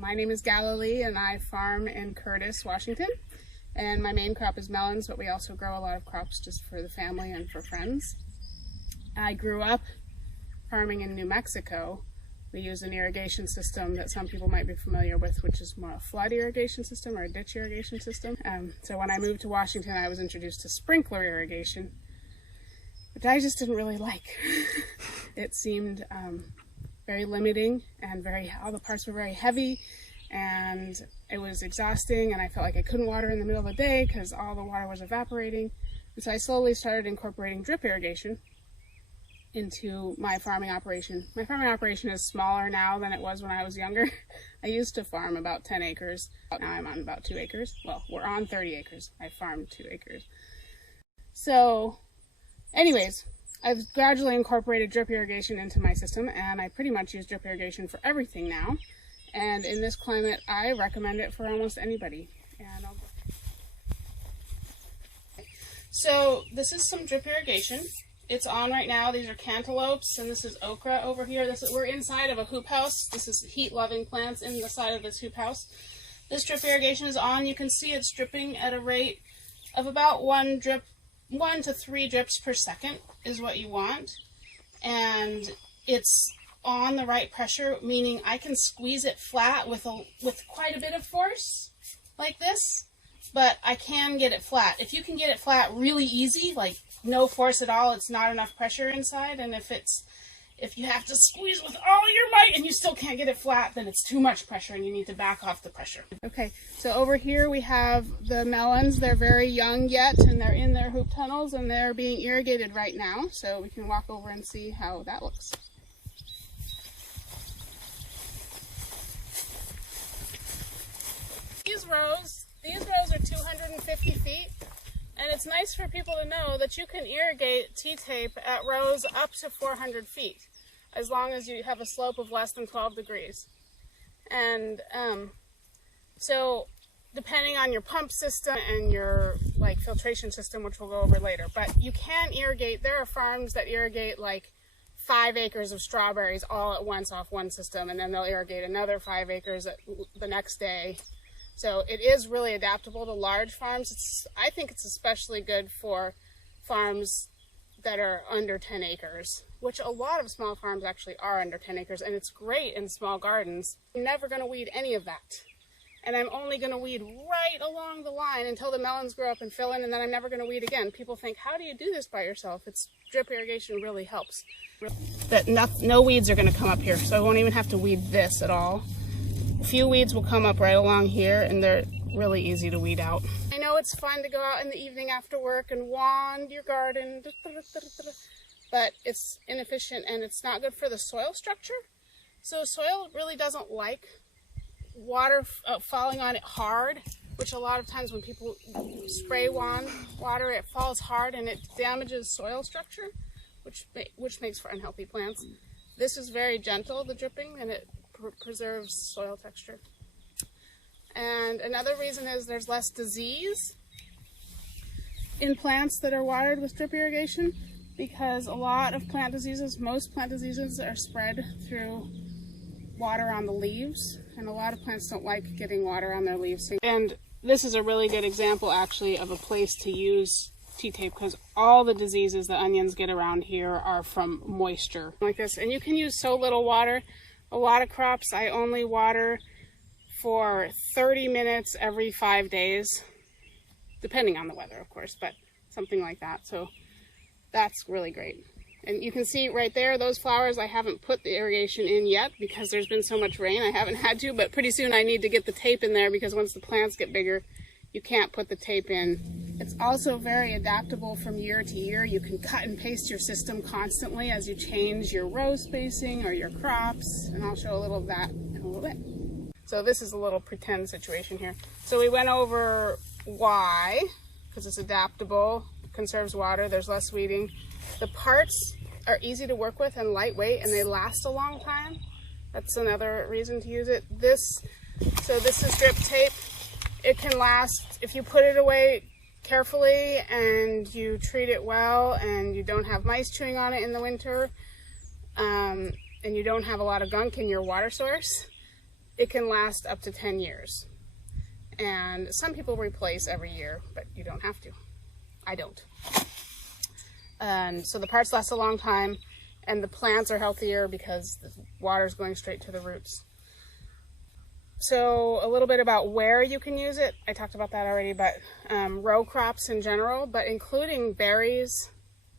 My name is Galilee and I farm in Curtis, Washington. And my main crop is melons, but we also grow a lot of crops just for the family and for friends. I grew up farming in New Mexico. We use an irrigation system that some people might be familiar with, which is more a flood irrigation system or a ditch irrigation system. So when I moved to Washington, I was introduced to sprinkler irrigation, which I just didn't really like. It seemed very limiting and all the parts were very heavy, and it was exhausting, and I felt like I couldn't water in the middle of the day because all the water was evaporating. And so I slowly started incorporating drip irrigation into my farming operation. My farming operation is smaller now than it was when I was younger. I used to farm about 10 acres. Now I'm on about 2 acres. Well, we're on 30 acres. I farmed 2 acres. So anyways, I've gradually incorporated drip irrigation into my system, and I pretty much use drip irrigation for everything now. And in this climate, I recommend it for almost anybody. So this is some drip irrigation. It's on right now. These are cantaloupes, and this is okra over here. We're inside of a hoop house. This is heat-loving plants in the side of this hoop house. This drip irrigation is on. You can see it's dripping at a rate of about 1 to 3 drips per second is what you want. And it's on the right pressure, meaning I can squeeze it flat with quite a bit of force, like this, but I can get it flat. If you can get it flat really easy, like no force at all, it's not enough pressure inside. And if you have to squeeze with all your might and you still can't get it flat, then it's too much pressure and you need to back off the pressure. Okay, so over here we have the melons. They're very young yet, and they're in their hoop tunnels, and they're being irrigated right now. So we can walk over and see how that looks. These rows are 250 feet. And it's nice for people to know that you can irrigate T-tape at rows up to 400 feet, as long as you have a slope of less than 12 degrees. And so depending on your pump system and your filtration system, which we'll go over later, but you can irrigate. There are farms that irrigate like 5 acres of strawberries all at once off one system, and then they'll irrigate another 5 acres the next day. So it is really adaptable to large farms. I think it's especially good for farms that are under 10 acres, which a lot of small farms actually are under 10 acres, and it's great in small gardens. I'm never going to weed any of that. And I'm only going to weed right along the line until the melons grow up and fill in, and then I'm never going to weed again. People think, how do you do this by yourself? Drip irrigation really helps. That no weeds are going to come up here, so I won't even have to weed this at all. A few weeds will come up right along here, and they're really easy to weed out. I know it's fun to go out in the evening after work and wand your garden, but it's inefficient and it's not good for the soil structure. So soil really doesn't like water falling on it hard, which a lot of times when people spray wand water, it falls hard and it damages soil structure, which makes for unhealthy plants. This is very gentle, the dripping, and it preserves soil texture. And another reason is there's less disease in plants that are watered with drip irrigation, because a lot of plant diseases, most plant diseases, are spread through water on the leaves, and a lot of plants don't like getting water on their leaves. And this is a really good example actually of a place to use T-tape, because all the diseases that onions get around here are from moisture like this. And you can use so little water. A lot of crops I only water for 30 minutes every 5 days, depending on the weather, of course, but something like that. So that's really great. And you can see right there, those flowers, I haven't put the irrigation in yet because there's been so much rain. I haven't had to, but pretty soon I need to get the tape in there, because once the plants get bigger, you can't put the tape in. It's also very adaptable from year to year. You can cut and paste your system constantly as you change your row spacing or your crops, and I'll show a little of that in a little bit. So this is a little pretend situation here. So we went over why, because it's adaptable, conserves water, there's less weeding. The parts are easy to work with and lightweight, and they last a long time. That's another reason to use it. So this is drip tape. It can last, if you put it away carefully and you treat it well and you don't have mice chewing on it in the winter, and you don't have a lot of gunk in your water source, it can last up to 10 years. And some people replace every year, but you don't have to. I don't. And so the parts last a long time, and the plants are healthier because the water's going straight to the roots. So a little bit about where you can use it. I talked about that already, but row crops in general, but including berries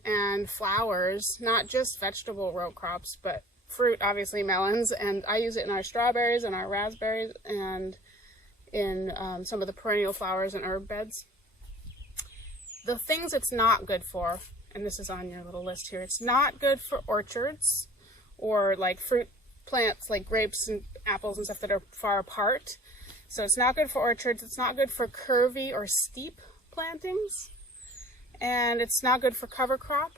and flowers, not just vegetable row crops, but fruit, obviously melons, and I use it in our strawberries and our raspberries and in some of the perennial flowers and herb beds. The things it's not good for, and this is on your little list here, it's not good for orchards or like fruit plants like grapes and apples and stuff that are far apart. So it's not good for orchards, it's not good for curvy or steep plantings, and it's not good for cover crop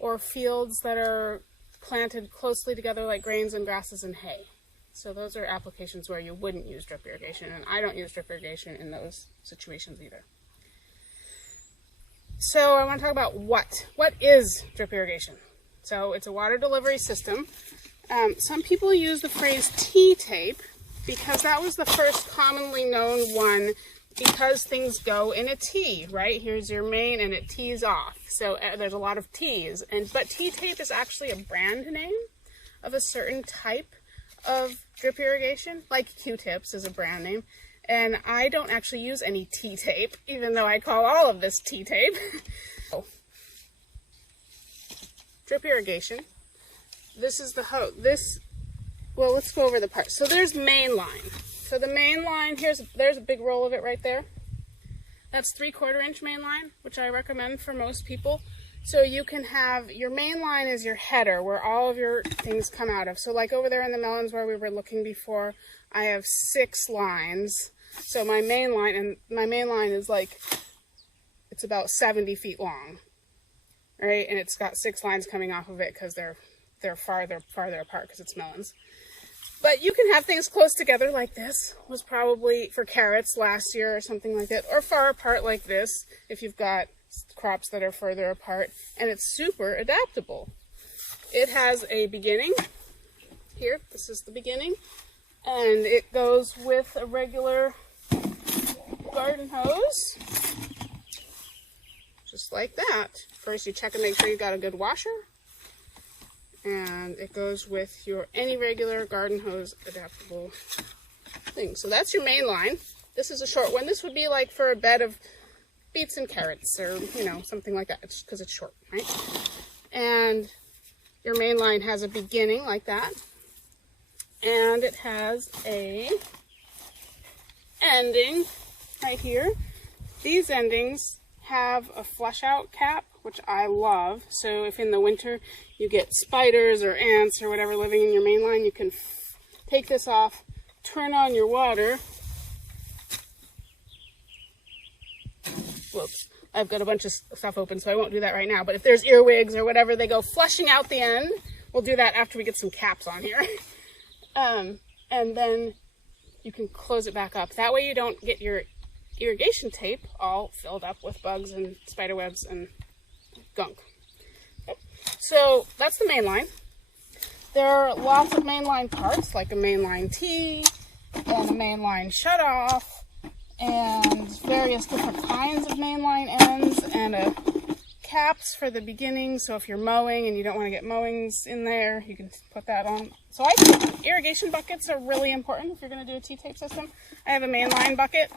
or fields that are planted closely together like grains and grasses and hay. So those are applications where you wouldn't use drip irrigation, and I don't use drip irrigation in those situations either. So I want to talk about what is drip irrigation. So it's a water delivery system. Some people use the phrase T-tape because that was the first commonly known one, because things go in a T, right? Here's your main and it tees off. So there's a lot of T's. But T-tape is actually a brand name of a certain type of drip irrigation, like Q-tips is a brand name. And I don't actually use any T-tape, even though I call all of this T-tape. Drip irrigation. This is the hose. Well, let's go over the parts. So there's main line. So the main line, there's a big roll of it right there. That's 3/4 inch main line, which I recommend for most people. So you can have, your main line is your header where all of your things come out of. So like over there in the melons where we were looking before, I have 6 lines. So my main line is like, it's about 70 feet long, right? And it's got 6 lines coming off of it because they're farther apart because it's melons. But you can have things close together like this. Was probably for carrots last year or something like that, or far apart like this if you've got crops that are further apart, and it's super adaptable. It has a beginning here. This is the beginning, and it goes with a regular garden hose, just like that. First you check and make sure you've got a good washer, and it goes with your any regular garden hose adaptable thing. So that's your main line. This is a short one. This would be like for a bed of beets and carrots, or something like that, because it's short, right? And your main line has a beginning like that, and it has a ending right here. These endings have a flush out cap, which I love. So if in the winter you get spiders or ants or whatever living in your main line, you can take this off, turn on your water. Whoops, I've got a bunch of stuff open, so I won't do that right now. But if there's earwigs or whatever, they go flushing out the end. We'll do that after we get some caps on here. And then you can close it back up. That way you don't get your irrigation tape all filled up with bugs and spider webs and gunk. Okay. So that's the main line. There are lots of mainline parts, like a mainline T and a mainline shutoff, and various different kinds of mainline ends, and caps for the beginning. So if you're mowing and you don't want to get mowings in there, you can put that on. So I think irrigation buckets are really important if you're going to do a T-tape system. I have a mainline bucket.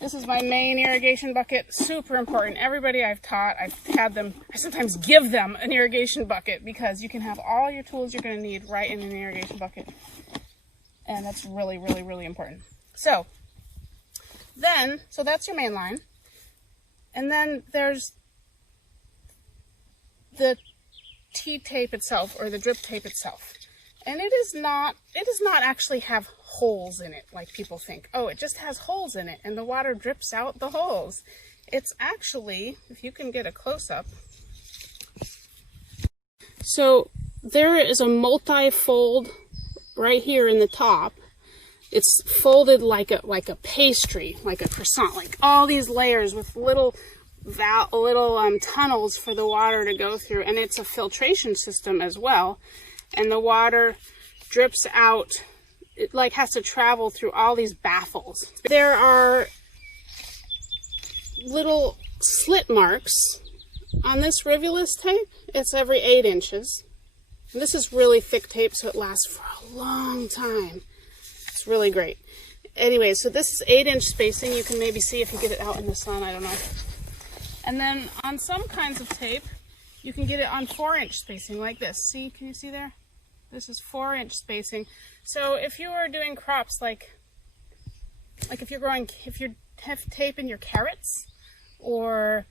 This is my main irrigation bucket. Super important. Everybody I've taught, I've had them, I sometimes give them an irrigation bucket, because you can have all your tools you're going to need right in an irrigation bucket. And that's really, really, really important. So that's your main line. And then there's the T-tape itself, or the drip tape itself. And it does not actually have holes in it like people think. Oh, it just has holes in it and the water drips out the holes. It's actually, if you can get a close-up. So there is a multi-fold right here in the top. It's folded like a pastry, like a croissant, like all these layers with little tunnels for the water to go through, and it's a filtration system as well. And the water drips out it like has to travel through all these baffles. There are little slit marks on this rivulous tape. It's every 8 inches. And this is really thick tape, so it lasts for a long time. It's really great. Anyway, so this is 8-inch spacing. You can maybe see if you get it out in the sun, I don't know. And then on some kinds of tape, you can get it on 4-inch spacing like this. See, can you see there? This is 4-inch spacing. So if you were doing crops like if you have tape in your carrots, or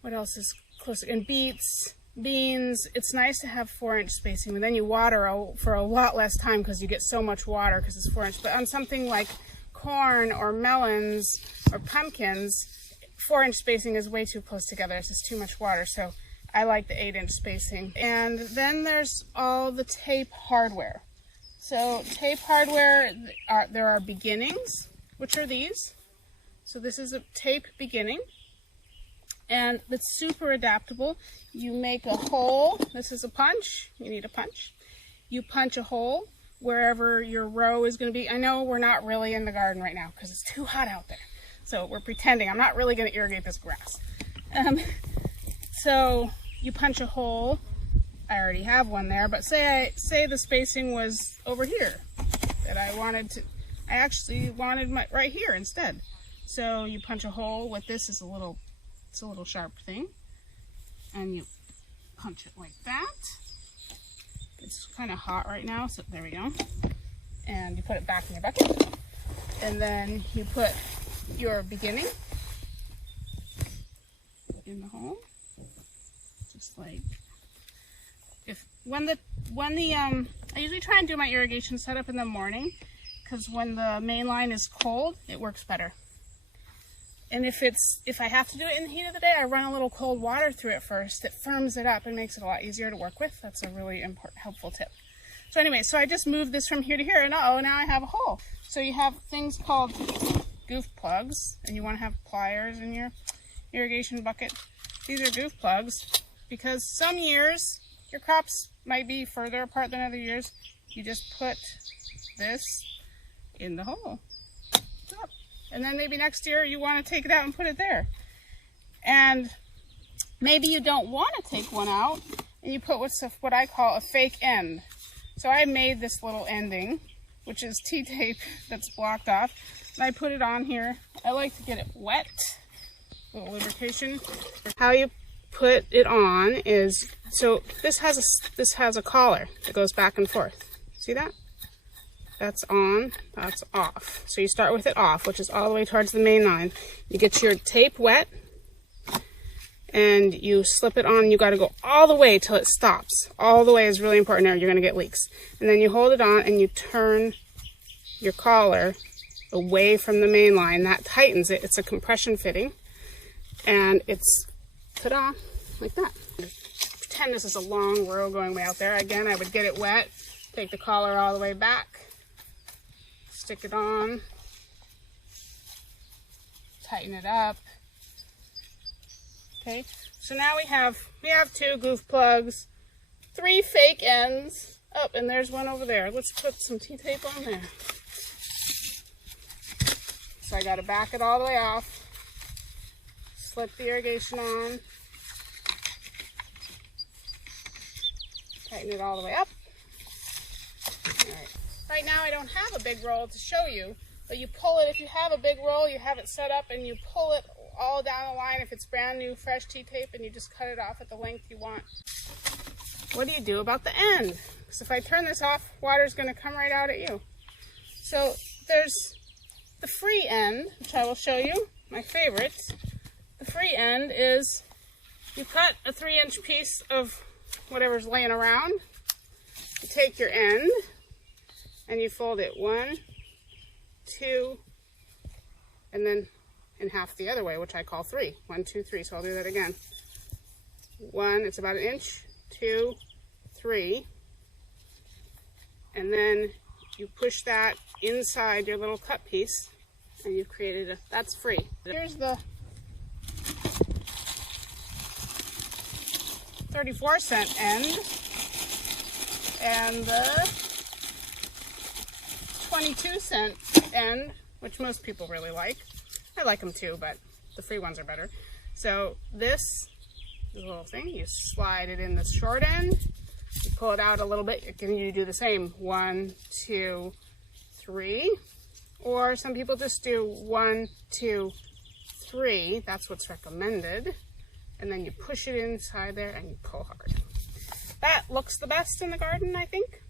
what else is close, and beets, beans, it's nice to have 4-inch spacing, and then you water for a lot less time because you get so much water because it's 4-inch. But on something like corn or melons or pumpkins, 4-inch spacing is way too close together. It's just too much water. So I like the 8-inch spacing. And then there's all the tape hardware. So tape hardware, there are beginnings, which are these. So this is a tape beginning. And it's super adaptable. You make a hole. This is a punch. You need a punch. You punch a hole wherever your row is going to be. I know we're not really in the garden right now because it's too hot out there. So we're pretending. I'm not really going to irrigate this grass. So you punch a hole. I already have one there, but say the spacing was over here that I actually wanted my right here instead. So you punch a hole with this. It's a little sharp thing, and you punch it like that. It's kind of hot right now, so there we go. And you put it back in your bucket, and then you put your beginning in the hole, just like I usually try and do my irrigation setup in the morning, because when the main line is cold, it works better. And if I have to do it in the heat of the day, I run a little cold water through it first. It firms it up and makes it a lot easier to work with. That's a really helpful tip. So anyway, so I just moved this from here to here, and now I have a hole. So you have things called goof plugs, and you want to have pliers in your irrigation bucket. These are goof plugs because some years your crops might be further apart than other years. You just put this in the hole. And then maybe next year you want to take it out and put it there. And maybe you don't want to take one out, and you put what I call a fake end. So I made this little ending, which is T-tape that's blocked off. And I put it on here. I like to get it wet, a little lubrication. How you put it on is, so this has a collar that goes back and forth. See that? That's on, that's off. So you start with it off, which is all the way towards the main line. You get your tape wet, and you slip it on. You got to go all the way till it stops. All the way is really important, or you're going to get leaks. And then you hold it on, and you turn your collar away from the main line. That tightens it. It's a compression fitting, and it's ta-da, like that. Pretend this is a long row going way out there. Again, I would get it wet, take the collar all the way back, stick it on, tighten it up. Okay, so now we have 2 goof plugs, 3 fake ends. Oh, and there's one over there. Let's put some T-tape on there. So I got to back it all the way off, slip the irrigation on, tighten it all the way up. All right. Right now I don't have a big roll to show you, but you pull it, if you have a big roll, you have it set up and you pull it all down the line if it's brand new, fresh T-tape, and you just cut it off at the length you want. What do you do about the end? Because if I turn this off, water's going to come right out at you. So there's the free end, which I will show you, my favorite. The free end is you cut a 3-inch piece of whatever's laying around, you take your end, and you fold it 1, 2, and then in half the other way, which I call 3. 1, 2, 3. So I'll do that again. 1, it's about 1 inch, 2, 3, and then you push that inside your little cut piece, and you've created that's free. Here's the 34-cent end, and the 22-cent end, which most people really like. I like them too, but the free ones are better. So this little thing, you slide it in the short end, you pull it out a little bit, you do the same, 1, 2, 3, or some people just do 1, 2, 3, that's what's recommended, and then you push it inside there and you pull hard. That looks the best in the garden, I think.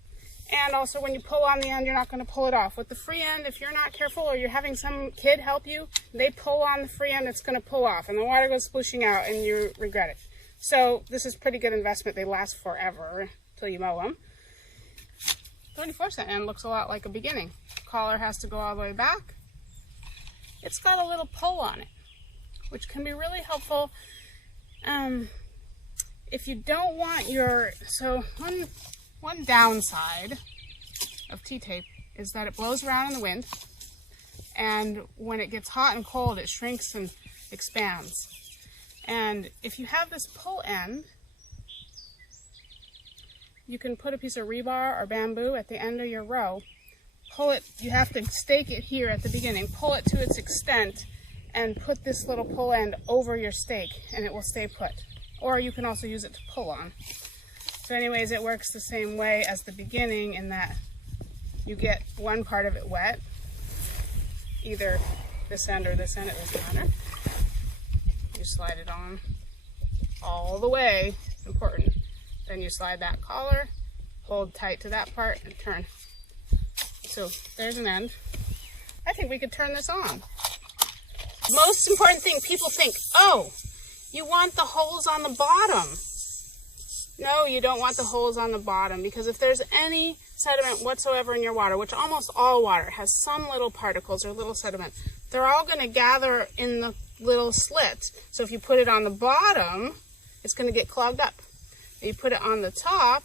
And also when you pull on the end, you're not going to pull it off. With the free end, if you're not careful or you're having some kid help you, they pull on the free end, it's going to pull off and the water goes splooshing out and you regret it. So this is pretty good investment. They last forever till you mow them. 34-cent end looks a lot like a beginning. Collar has to go all the way back. It's got a little pull on it, which can be really helpful. If you don't want your, so one downside of T-tape is that it blows around in the wind, and when it gets hot and cold, it shrinks and expands. And if you have this pull end, you can put a piece of rebar or bamboo at the end of your row, pull it, you have to stake it here at the beginning, pull it to its extent, and put this little pull end over your stake, and it will stay put. Or you can also use it to pull on. So anyways, it works the same way as the beginning in that you get one part of it wet, either this end or this end, it doesn't matter. You slide it on all the way, important. Then you slide that collar, hold tight to that part, and turn. So there's an end. I think we could turn this on. Most important thing, people think, oh, you want the holes on the bottom. No, you don't want the holes on the bottom, because if there's any sediment whatsoever in your water, which almost all water has some little particles or little sediment, they're all going to gather in the little slits. So if you put it on the bottom, it's going to get clogged up. If you put it on the top,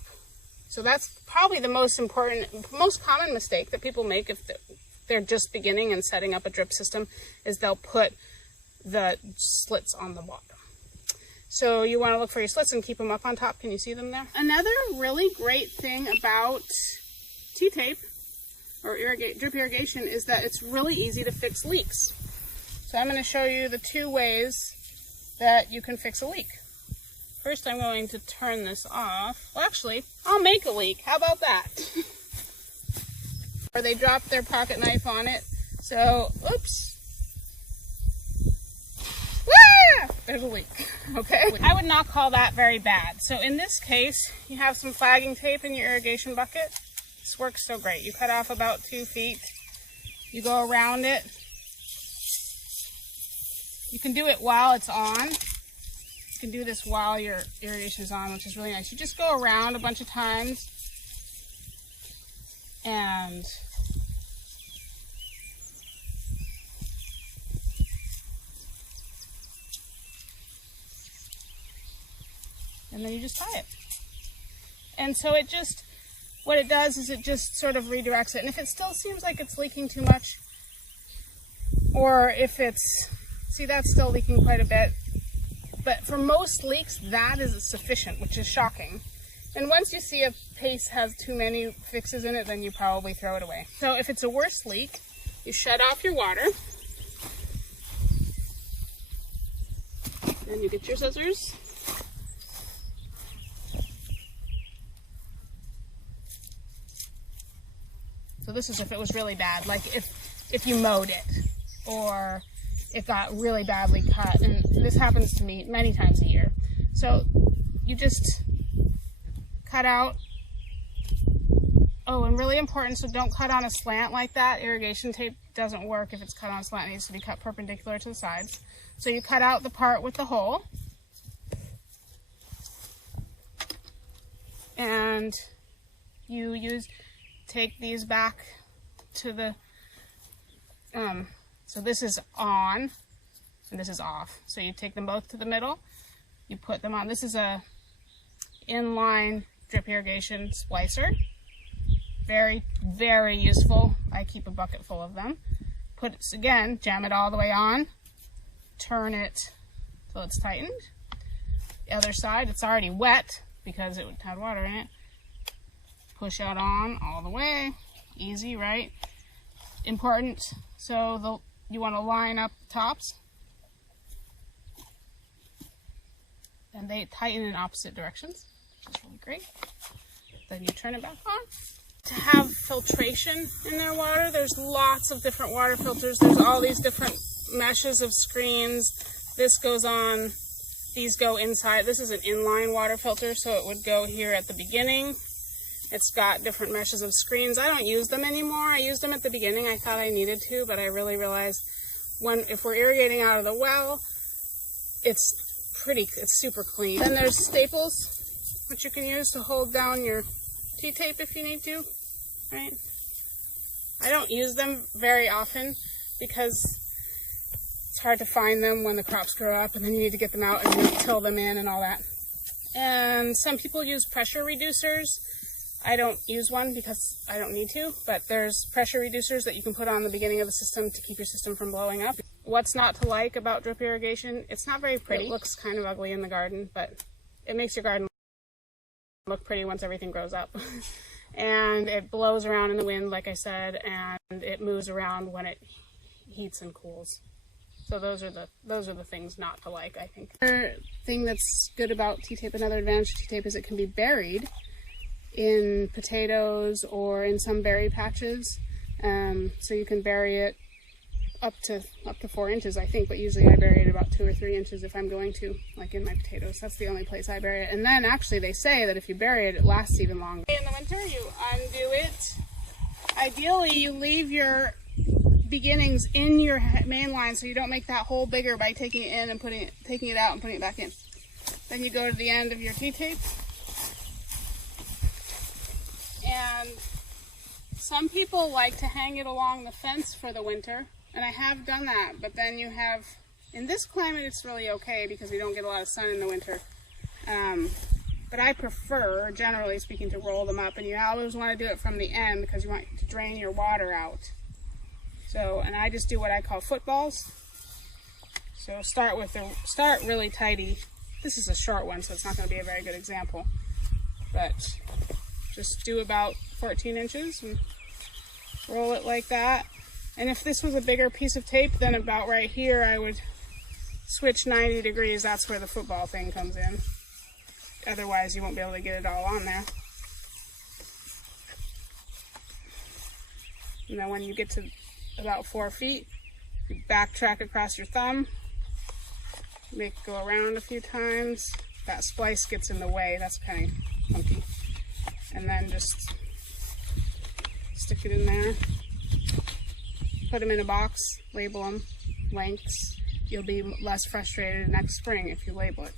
so that's probably the most important, most common mistake that people make if they're just beginning and setting up a drip system, is they'll put the slits on the bottom. So you want to look for your slits and keep them up on top. Can you see them there? Another really great thing about T-tape or drip irrigation is that it's really easy to fix leaks. So I'm going to show you the 2 ways that you can fix a leak. First, I'm going to turn this off. Well, actually, I'll make a leak. How about that? Or they dropped their pocket knife on it. So, oops. Ah! There's a leak. Okay. I would not call that very bad. So in this case, you have some flagging tape in your irrigation bucket. This works so great. You cut off about 2 feet. You go around it. You can do it while it's on. You can do this while your irrigation is on, which is really nice. You just go around a bunch of times and then you just tie it. And so it just, what it does is it just sort of redirects it. And if it still seems like it's leaking too much, or if it's, see, that's still leaking quite a bit, but for most leaks, that is sufficient, which is shocking. And once you see a piece has too many fixes in it, then you probably throw it away. So if it's a worse leak, you shut off your water. Then you get your scissors. So this is if it was really bad, like if you mowed it or it got really badly cut, and this happens to me many times a year. So you just cut out, oh, and really important, so don't cut on a slant like that. Irrigation tape doesn't work if it's cut on a slant. It needs to be cut perpendicular to the sides. So you cut out the part with the hole, and you take these back to the, so this is on and this is off. So you take them both to the middle, you put them on. This is a inline drip irrigation splicer. Very, very useful. I keep a bucket full of them. Put it, again, jam it all the way on, turn it till it's tightened. The other side, it's already wet because it had water in it. Push out on all the way, easy, right? important. So you want to line up the tops, and they tighten in opposite directions, which is really great. Then you turn it back on. To have filtration in their water, there's lots of different water filters. There's all these different meshes of screens. This goes on, these go inside. This is an inline water filter, so it would go here at the beginning. It's got different meshes of screens. I don't use them anymore. I used them at the beginning. I thought I needed to, but I really realized if we're irrigating out of the well, it's super clean. Then there's staples, which you can use to hold down your T-tape if you need to, right? I don't use them very often because it's hard to find them when the crops grow up, and then you need to get them out and till them in and all that. And some people use pressure reducers. I don't use one because I don't need to, but there's pressure reducers that you can put on the beginning of the system to keep your system from blowing up. What's not to like about drip irrigation? It's not very pretty. It looks kind of ugly in the garden, but it makes your garden look pretty once everything grows up. And it blows around in the wind, like I said, and it moves around when it heats and cools. So those are the things not to like, I think. Another thing that's good about T-tape, another advantage of T-tape, is it can be buried in potatoes or in some berry patches. So you can bury it up to 4 inches, I think, but usually I bury it about 2 or 3 inches if I'm going to, like in my potatoes. That's the only place I bury it. And then actually they say that if you bury it, it lasts even longer. In the winter, you undo it. Ideally, you leave your beginnings in your main line so you don't make that hole bigger by taking it in and taking it out and putting it back in. Then you go to the end of your T-tape. And some people like to hang it along the fence for the winter. And I have done that, but then you have, in this climate it's really okay because we don't get a lot of sun in the winter. But I prefer, generally speaking, to roll them up, and you always want to do it from the end because you want to drain your water out. So, and I just do what I call footballs. So start really tidy. This is a short one, so it's not going to be a very good example. But just do about 14 inches and roll it like that. And if this was a bigger piece of tape, then about right here I would switch 90 degrees. That's where the football thing comes in. Otherwise you won't be able to get it all on there. And then when you get to about 4 feet, you backtrack across your thumb, make it go around a few times. That splice gets in the way, that's kind of funky. And then just stick it in there. Put them in a box, label them, lengths. You'll be less frustrated next spring if you label it.